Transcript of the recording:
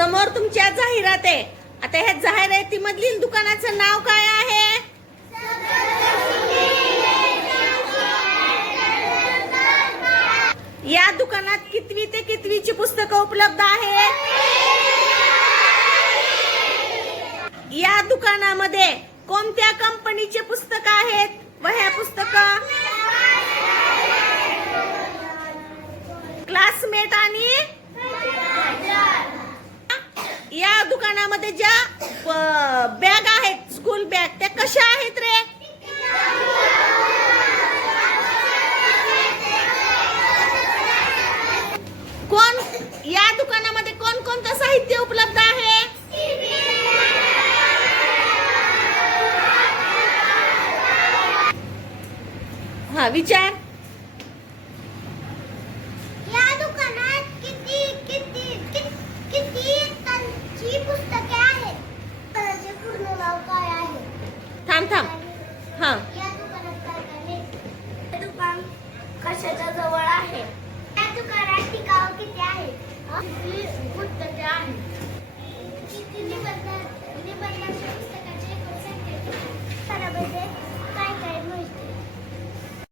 समोर तुमच्या जाहिरात आहे. आता ह्या जाहिरातीमधील दुकानाचं नाव काय आहे? या दुकानात कितवी ते कितवीची पुस्तकं उपलब्ध आहेत? या दुकानामध्ये कोणत्या कंपनीचे पुस्तक आहेत? वह्या पुस्तकं क्लासमेट आणि या दुकानामध्ये ज्या बॅग आहेत स्कूल बॅग त्या कशा आहेत रे? कोण या दुकानामध्ये कोणकोणतं साहित्य उपलब्ध आहे? हा विचार. या दुकानात किती पुस्तके आहेत? त्याचे पूर्ण नाव काय आहे? थांब